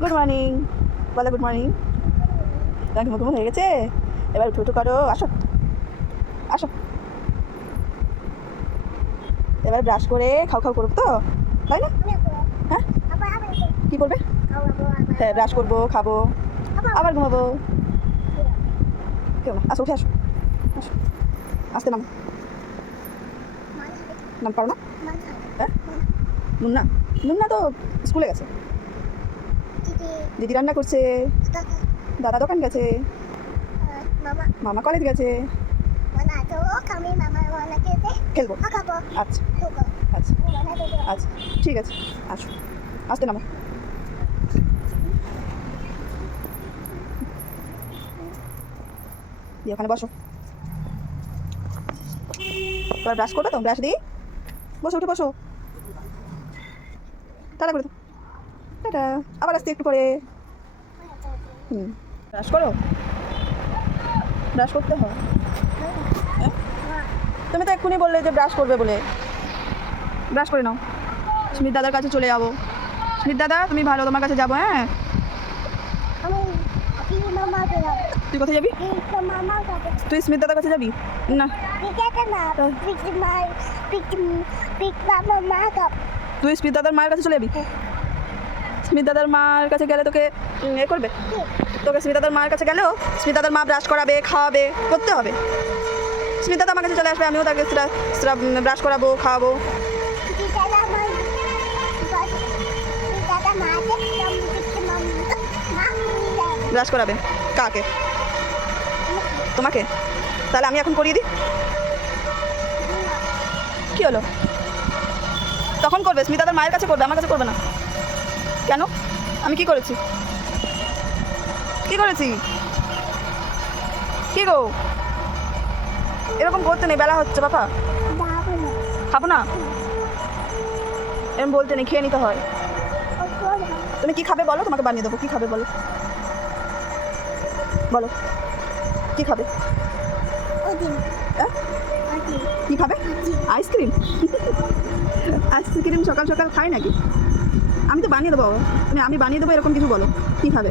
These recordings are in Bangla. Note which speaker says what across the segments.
Speaker 1: Good morning. বলো গুড মর্নিং। তোমার ঘুমো হয়ে গেছে? এবার উঠে উঠে, করো, আসো। আসো। এবার ব্রাশ করে খাও খাও করব তো? তাই না? হ্যাঁ? কী করবে? হ্যাঁ ব্রাশ করব, খাব, আবার ঘুমাবো। কেউ না। আসো, উঠে আসো। আসো। আসতে নাম। নাম পারো না? হ্যাঁ? মুন্না। মুন্না তো স্কুলে গেছে। দিদি রান্না করছে। দাদা দোকান গেছে। মামা কলেজ গেছে। খেলব। আচ্ছা। আচ্ছা। আচ্ছা। ঠিক আছে। আসো। আসতে নামো। দিয়ে ওখানে বসো। এবার ব্রাশ করবে তো? ব্রাশ দিই বসো, উঠে বসো। টাটা করে দাও। টাটা আবার আসতে একটু পরে। হুম। ব্রাশ করো? ব্রাশ করতে হয়। হ্যাঁ? তুমি তো এক্ষুনি বললে যে ব্রাশ করবে বলে। ব্রাশ করে নাও। স্মিত দাদার কাছে চলে যাব। স্মিত দাদা তুমি ভালো তোমার কাছে যাব হ্যাঁ? তুই কোথায় যাবি? তুই স্মিত দাদার কাছে যাবি? না। তুই স্মিত দাদার মায়ের কাছে চলে যাবি? স্মিত দাদার মার কাছে গেলে তোকে এ করবে? তোকে স্মিত দাদার মায়ের কাছে গেলেও স্মিতাদার মা ব্রাশ করাবে, খাওয়াবে, করতে হবে। স্মিত দাদা আমার কাছে চলে আসবে, আমিও তাকে ব্রাশ করাবো, খাওয়াবো। ব্রাশ করাবে। কাকে? তোমাকে? তাহলে আমি এখন করিয়ে দিই? কী হলো? তখন করবে, স্মিতাদের মায়ের কাছে করবে, আমার কাছে করবে না। কেন? আমি কি করেছি? কি করেছি? কি গো? এরকম করতে নেই বেলা হচ্ছে বাবা খাব না? এরকম বলতে নেই খেয়ে নিতে হয়। তুমি কি খাবে বলো? তোমাকে বানিয়ে দেবো। কি খাবে বলো? বলো। কি খাবে? হ্যাঁ? কি খাবে? আইসক্রিম? আইসক্রিম সকাল সকাল খাই নাকি? আমি তো বানিয়ে দেবো মানে আমি বানিয়ে দেবো এরকম কিছু বলো। কি খাবে?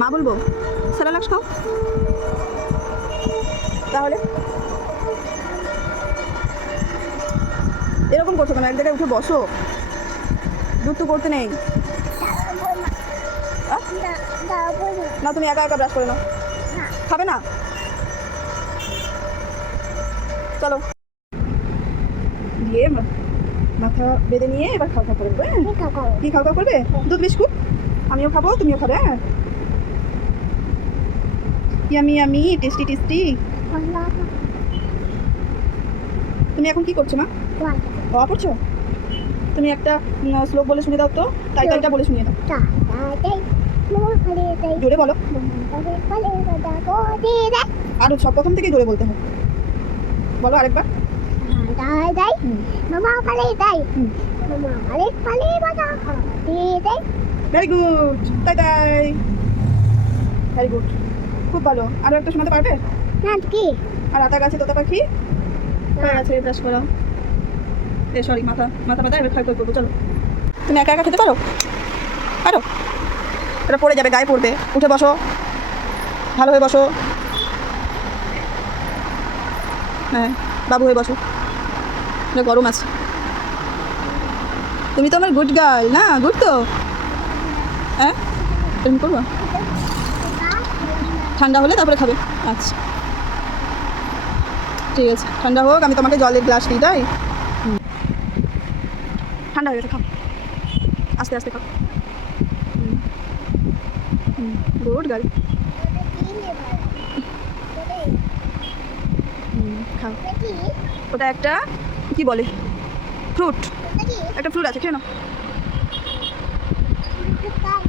Speaker 1: মা বলব? স্যালাক্স খাও? তাহলে? এরকম করছ কেন? এক জায়গায় উঠে বসো। দুধ তো করতে নেই। না তুমি একা একা ব্রাশ করে নাও। খাবে না? চলো। মাথা বেঁধে নিয়ে এবার খাওয়া খাওয়া করবে হ্যাঁ? কি খাওয়া খাওয়া করবে? দুধ বিস্কুট? আমিও খাব তুমিও খাবে হ্যাঁ? Yummy yummy tasty tasty. তুমি এখন কি করছ মা? ও পড়ছো? তুমি একটা শ্লোক বলে শুনে দাও তো। তাই তাইটা বলে শুনিয়ে দাও। জোরে বলো। আরও সব প্রথম থেকে জোরে বলতে হবে বলো আরেকবার। হুম।
Speaker 2: Mama paling tay.
Speaker 1: হুম।
Speaker 2: Mama paling paling mana? Tay.
Speaker 1: Very good তাই তাই ভেরি গুড খুব ভালো। আরও একটা শোনাতে পারবে?
Speaker 2: Nanti.
Speaker 1: আর আতা গাছে তোতা পাখি? হয়ে গেছে ব্রাশ করো। এ সরি মাথা মাথা ব্যথা এবার খাই করব চলো। তুমি একা একা খেতে পারো? পারো? এটা পড়ে যাবে গায়ে পড়বে। উঠে বসো। ভালো হয়ে বসো। হ্যাঁ বাবু হয়ে বসো। গরম আছে। তুমি তো আমার গুড গার্ল না? গুড তো? হ্যাঁ? করব? ঠান্ডা হলে তারপরে খাবে। আচ্ছা। ঠিক আছে, ঠান্ডা হোক, আমি তোমাকে জলের গ্লাস দিই, তাই? ঠান্ডা হয়ে গেছে, খাও। আস্তে আস্তে খাও। গুড গার্ল খাও। ওটা একটা কি বলে? ফ্রুট একটা ফ্রুট আছে, খেয়ে নাও।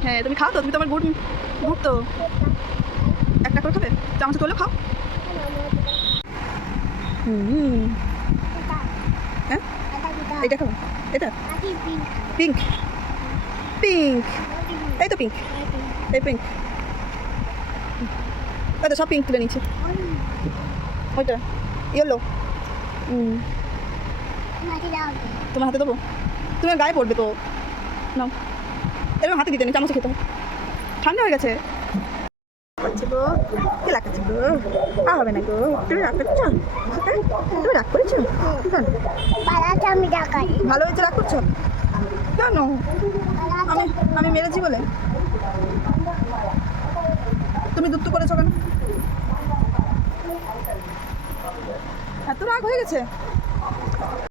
Speaker 1: হ্যাঁ তুমি খাও তো, তুমি তো আমার গুড গুড তো। একটা করে খাবে? চামচ করলে খাও। হুম। হ্যাঁ? এটা খাও এটা? পিঙ্ক পিঙ্ক এই তো পিঙ্ক এই পিঙ্ক ওই তো সব পিঙ্ক তুলে নিচ্ছে ওইটা ইয়েলো হুম। তোমার হাতে দেবো? তোমার গায়ে পড়বে তো। নাও। এরকম হাতে দিতে নেই চামচে খেতে ঠান্ডা হয়ে গেছে। গো কি লাগাচ্ছে গো? আ হবে না গো। তুমি রাগ করছ? তুমি রাগ করেছ?
Speaker 2: আমি ডাকাই
Speaker 1: ভালো হয়েছে রাগ করছ? কেন? আমি আমি মেরেছি বলে? তুমি দুত্তু করেছ কেন? এত রাগ হয়ে গেছে?